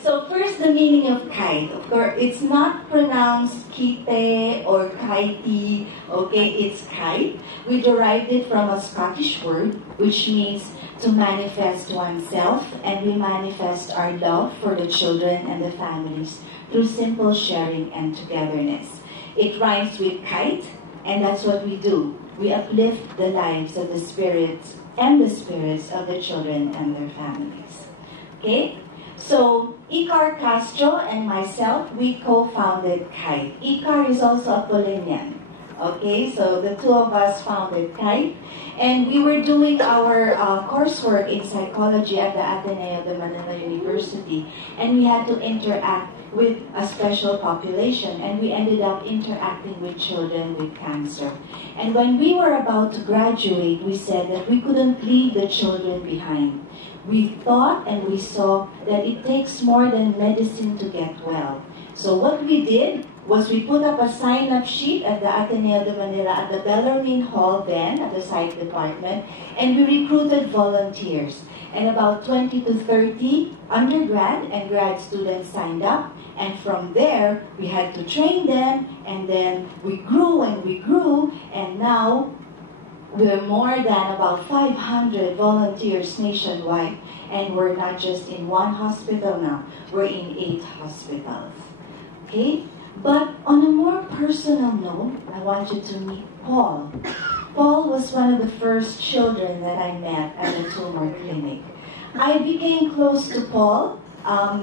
So first, the meaning of kite. Of course, it's not pronounced Kythe or Kythe, okay? It's kite. We derived it from a Scottish word, which means to manifest oneself, and we manifest our love for the children and the families through simple sharing and togetherness. It rhymes with kite, and that's what we do. We uplift the lives of the spirits and the spirits of the children and their families. Okay? So, Icar Castro and myself, we co-founded Kite. Icar is also a Polinian. Okay, so the two of us founded Kite. And we were doing our coursework in psychology at the Ateneo de Manila University. And we had to interact with a special population. And we ended up interacting with children with cancer. And when we were about to graduate, we said that we couldn't leave the children behind. We thought and we saw that it takes more than medicine to get well. So what we did was we put up a sign-up sheet at the Ateneo de Manila at the Bellarmine Hall then, at the psych department, and we recruited volunteers. And about 20 to 30 undergrad and grad students signed up, and from there, we had to train them, and then we grew, and now we're more than about 500 volunteers nationwide, and we're not just in one hospital now, we're in 8 hospitals. Okay? But on a more personal note, I want you to meet Paul. Paul was one of the first children that I met at the tumor clinic. I became close to Paul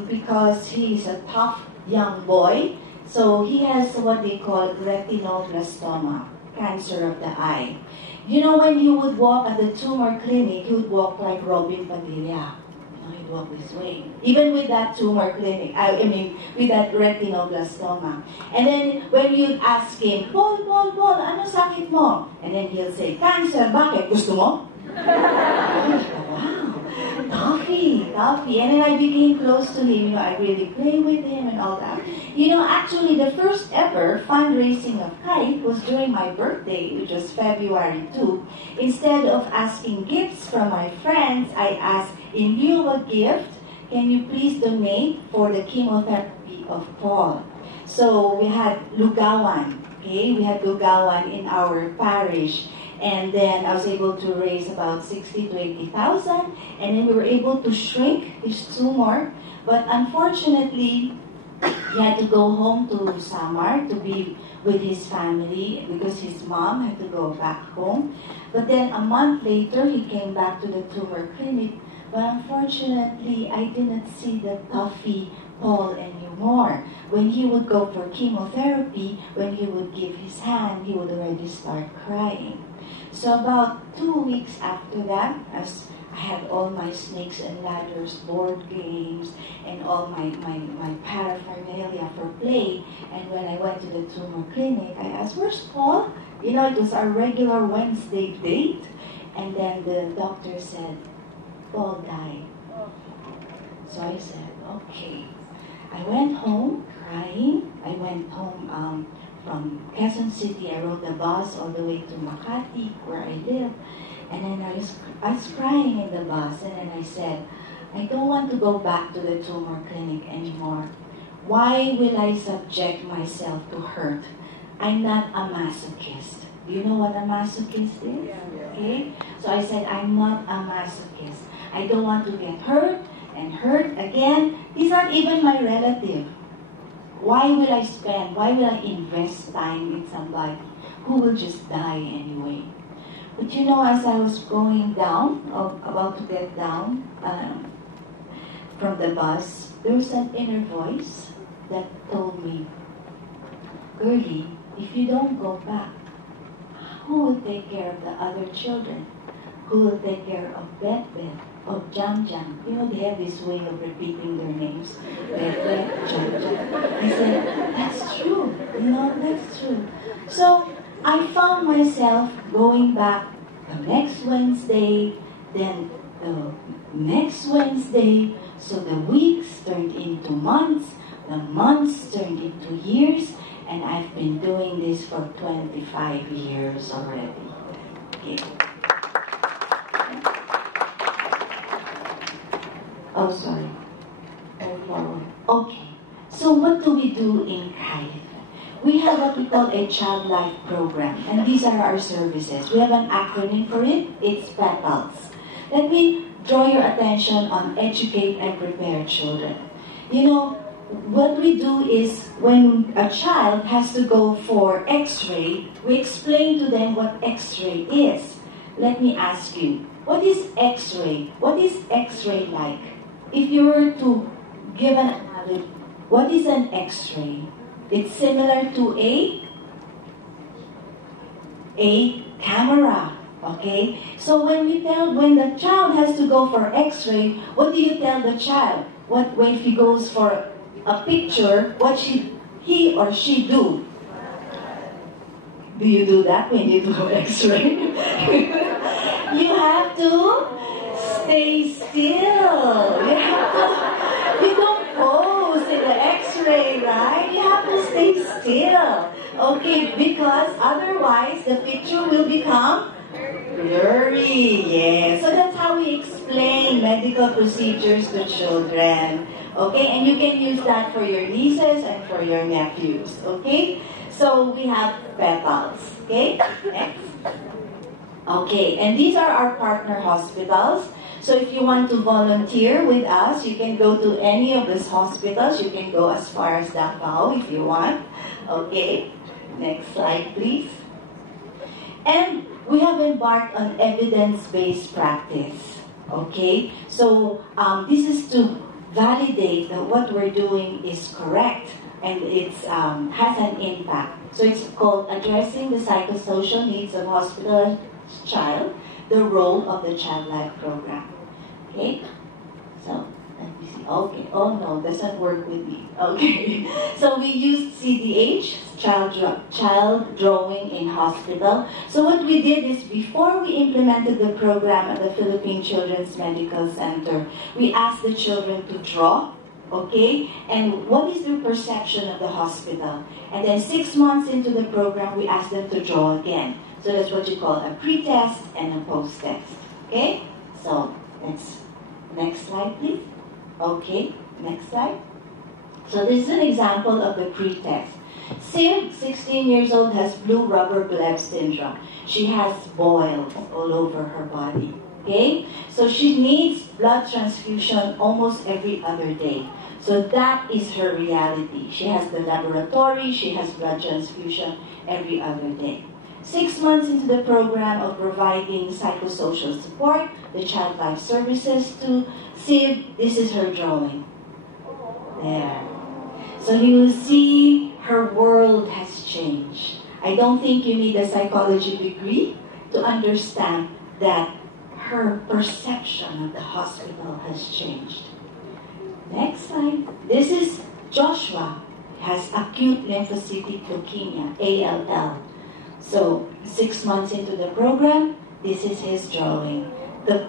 because he's a tough young boy. So he has what they call retinoblastoma, cancer of the eye. You know, when he would walk at the tumor clinic, he would walk like Robin Padilla. You know, he'd walk this way. Even with that tumor clinic, with that retinoblastoma. And then when you'd ask him, Paul, ano sakit mo? And then he'll say, cancer, bakit? Gusto mo? Wow, toughy. And then I became close to him. You know, I really play with him and all that. You know, actually, the first ever fundraising of Kite was during my birthday, which was February 2. Instead of asking gifts from my friends, I asked, in lieu of a gift, can you please donate for the chemotherapy of Paul? So we had Lugawan, okay? We had Lugawan in our parish. And then I was able to raise about 60 to 80,000. And then we were able to shrink his tumor. But unfortunately, he had to go home to Samar to be with his family because his mom had to go back home. But then a month later, he came back to the tumor clinic. But unfortunately, I didn't see the toughy Paul anymore. When he would go for chemotherapy, when he would give his hand, he would already start crying. So about 2 weeks after that, as I had all my snakes and ladders, board games, and all my paraphernalia for play. And when I went to the tumor clinic, I asked, where's Paul? You know, it was our regular Wednesday date. And then the doctor said, Paul died. So I said, okay. I went home crying. I went home from Quezon City. I rode the bus all the way to Makati, where I live. And then I was crying in the bus, and then I said, I don't want to go back to the tumor clinic anymore. Why will I subject myself to hurt? I'm not a masochist. Do you know what a masochist is? Okay? So I said, I'm not a masochist. I don't want to get hurt and hurt again. He's not even my relative. Why will I invest time in somebody who will just die anyway? But you know, as I was going down, or about to get down from the bus, there was an inner voice that told me, Girlie, if you don't go back, who will take care of the other children? Who will take care of Bet, of Jam? You know, they have this way of repeating their names. Bet, Jam. I said, that's true. You know, that's true. So I found myself going back the next Wednesday, then the next Wednesday. So the weeks turned into months, the months turned into years, and I've been doing this for 25 years already. Okay. Oh, sorry. Go forward. Okay, so what do we do in Kite? We have what we call a child life program, and these are our services. We have an acronym for it. It's PETALS. Let me draw your attention on educate and prepare children. You know, what we do is when a child has to go for X-ray, we explain to them what X-ray is. Let me ask you, what is X-ray? What is X-ray like? If you were to give an analogy, what is an X-ray? It's similar to a camera, okay? So when the child has to go for X-ray, what do you tell the child? When he goes for a picture, what should he or she do? Do you do that when you do X-ray? You have to stay still. You don't pose in the X-ray, right? You have to stay still. Okay, because otherwise the picture will become blurry. Yeah. So that's how we explain medical procedures to children. Okay, and you can use that for your nieces and for your nephews. Okay, so we have PETALS. Okay, next. Okay, and these are our partner hospitals. So if you want to volunteer with us, you can go to any of these hospitals. You can go as far as Davao if you want. Okay, next slide please. And we have embarked on evidence-based practice. Okay, so this is to validate that what we're doing is correct and it has an impact. So it's called Addressing the Psychosocial Needs of Hospitalized Child, the Role of the Child Life Program. Okay, so let me see. Okay, oh no, doesn't work with me. Okay, so we used CDH, child drawing in hospital. So what we did is before we implemented the program at the Philippine Children's Medical Center, we asked the children to draw, okay, and what is their perception of the hospital. And then 6 months into the program, we asked them to draw again. So that's what you call a pre-test and a post-test. Okay? So, next slide, please. Okay, next slide. So this is an example of the pre-test. Sim, 16 years old, has blue rubber glove syndrome. She has boils all over her body. Okay? So she needs blood transfusion almost every other day. So that is her reality. She has the laboratory, she has blood transfusion every other day. 6 months into the program of providing psychosocial support, the child life services to SIV, this is her drawing. There. So you will see her world has changed. I don't think you need a psychology degree to understand that her perception of the hospital has changed. Next slide. This is Joshua, has acute lymphocytic leukemia, ALL. So 6 months into the program, this is his drawing. The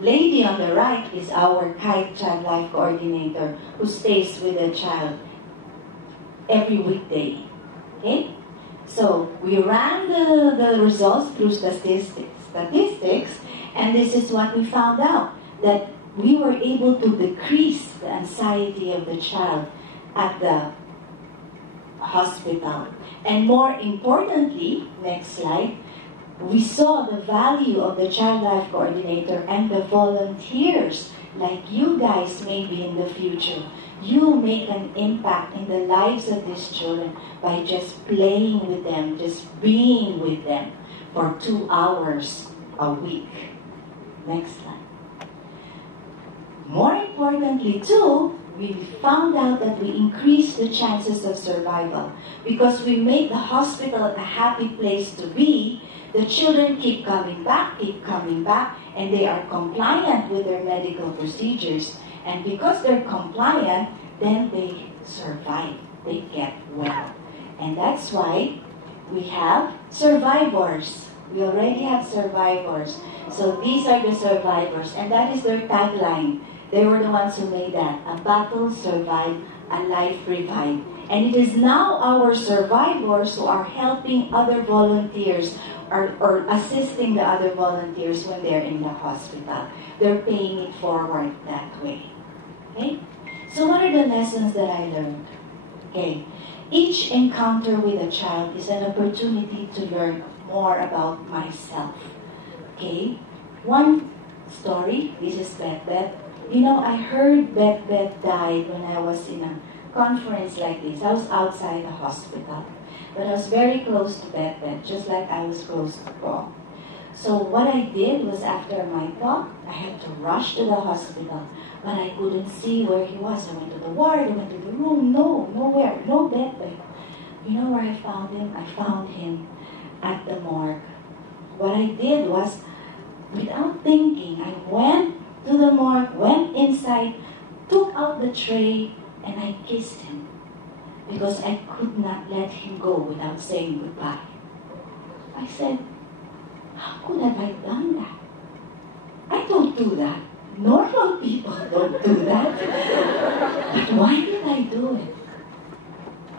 lady on the right is our Kite Child Life Coordinator who stays with the child every weekday. Okay? So we ran the results through statistics, and this is what we found out, that we were able to decrease the anxiety of the child at the hospital. And more importantly, next slide, we saw the value of the Child Life Coordinator and the volunteers like you guys maybe in the future. You make an impact in the lives of these children by just playing with them, just being with them for 2 hours a week. Next slide. More importantly too, we found out that we increase the chances of survival because we make the hospital a happy place to be. The children keep coming back, and they are compliant with their medical procedures. And because they're compliant, then they survive, they get well. And that's why we have survivors. We already have survivors. So these are the survivors, and that is their tagline. They were the ones who made that. A battle survived, a life revived. And it is now our survivors who are helping other volunteers or assisting the other volunteers when they're in the hospital. They're paying it forward that way. Okay? So what are the lessons that I learned? Okay. Each encounter with a child is an opportunity to learn more about myself. Okay? One story, this is Bet. You know, I heard Bet died when I was in a conference like this. I was outside the hospital. But I was very close to Bet, just like I was close to Paul. So what I did was, after my talk, I had to rush to the hospital. But I couldn't see where he was. I went to the ward, I went to the room, nowhere, no Bet. You know where I found him? I found him at the morgue. What I did was, without thinking, I went to the morgue, went inside, took out the tray, and I kissed him. Because I could not let him go without saying goodbye. I said, how could have I done that? I don't do that. Normal people don't do that. But why did I do it?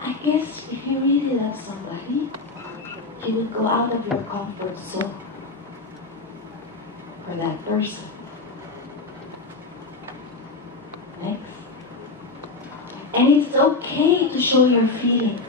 I guess if you really love somebody, you would go out of your comfort zone for that person. Next. And it's okay to show your feelings.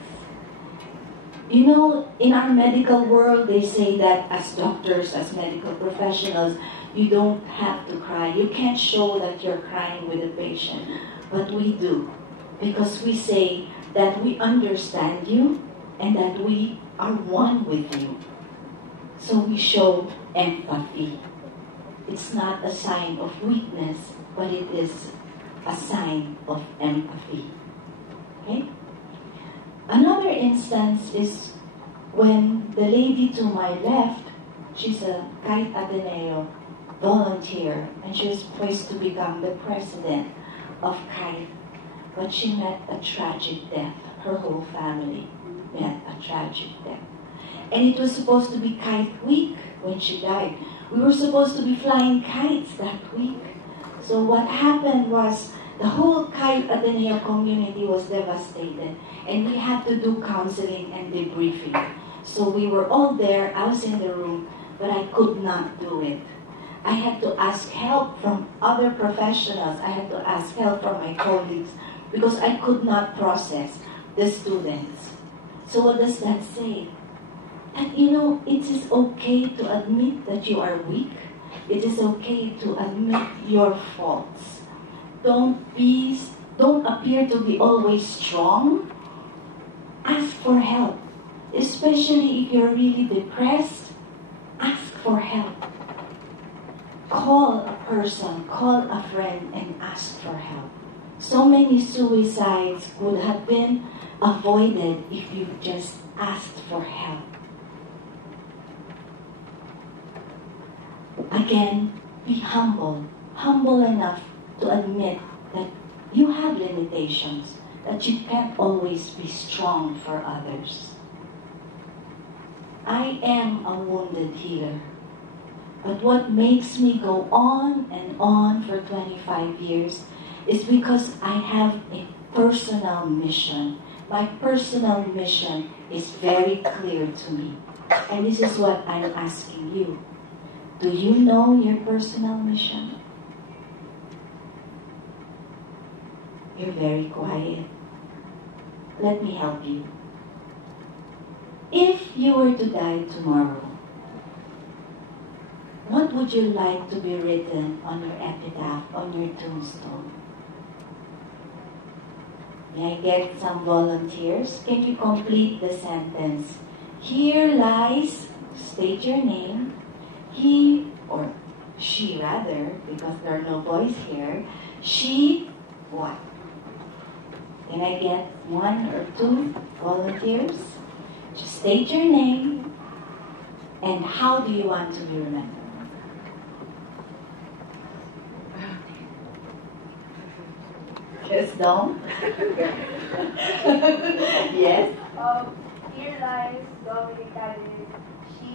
You know, in our medical world, they say that as doctors, as medical professionals, you don't have to cry. You can't show that you're crying with a patient. But we do. Because we say that we understand you and that we are one with you. So we show empathy. It's not a sign of weakness, but it is a sign of empathy. Okay? Another instance is when the lady to my left, she's a Kite Ateneo volunteer, and she was poised to become the president of Kite, but she met a tragic death. Her whole family met a tragic death. And it was supposed to be Kite Week when she died. We were supposed to be flying kites that week. So what happened was, the whole Kite Ateneo community was devastated, and we had to do counseling and debriefing. So we were all there, I was in the room, but I could not do it. I had to ask help from other professionals. I had to ask help from my colleagues because I could not process the students. So what does that say? That, you know, it is okay to admit that you are weak. It is okay to admit your faults. Don't appear to be always strong. Ask for help. Especially if you're really depressed, ask for help. Call a person, call a friend, and ask for help. So many suicides could have been avoided if you just asked for help. Again, be humble. Humble enough to admit that you have limitations, that you can't always be strong for others. I am a wounded healer. But what makes me go on and on for 25 years is because I have a personal mission. My personal mission is very clear to me. And this is what I'm asking you. Do you know your personal mission? You're very quiet. Let me help you. If you were to die tomorrow, what would you like to be written on your epitaph, on your tombstone? May I get some volunteers? Can you complete the sentence? Here lies, state your name, he, or she rather, because there are no boys here, she, what? Can I get one or two volunteers? Just state your name, and how do you want to be remembered? Yes, no? Yes? Here lies Dominic Kite. She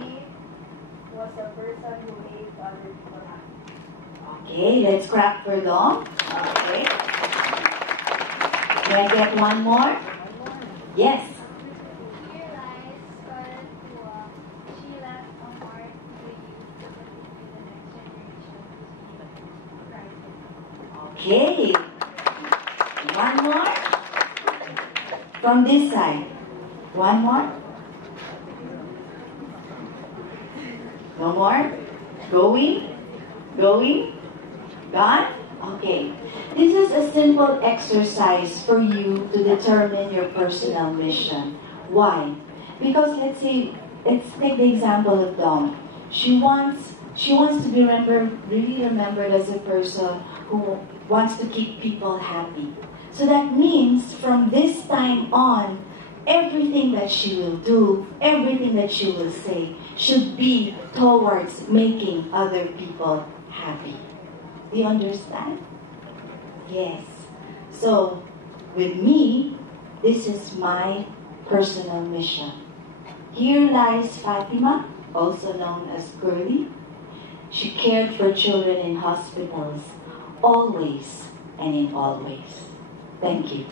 was a person who made other people happy. Okay, let's clap for Dom. Okay. Can I get one more? Yes. Here lies Scarlett Tua. She left a mark for you to continue the next generation to see Christ. Okay. One more. From this side. One more. No more? Going? Going? Gone? Okay. This is a simple exercise for you to determine your personal mission. Why? Because let's take the example of Dom. She wants to be really remembered as a person who wants to keep people happy. So that means from this time on, everything that she will do, everything that she will say, should be towards making other people happy. Do you understand? Yes. So, with me, this is my personal mission. Here lies Fatima, also known as Girlie. She cared for children in hospitals, always and in all ways. Thank you.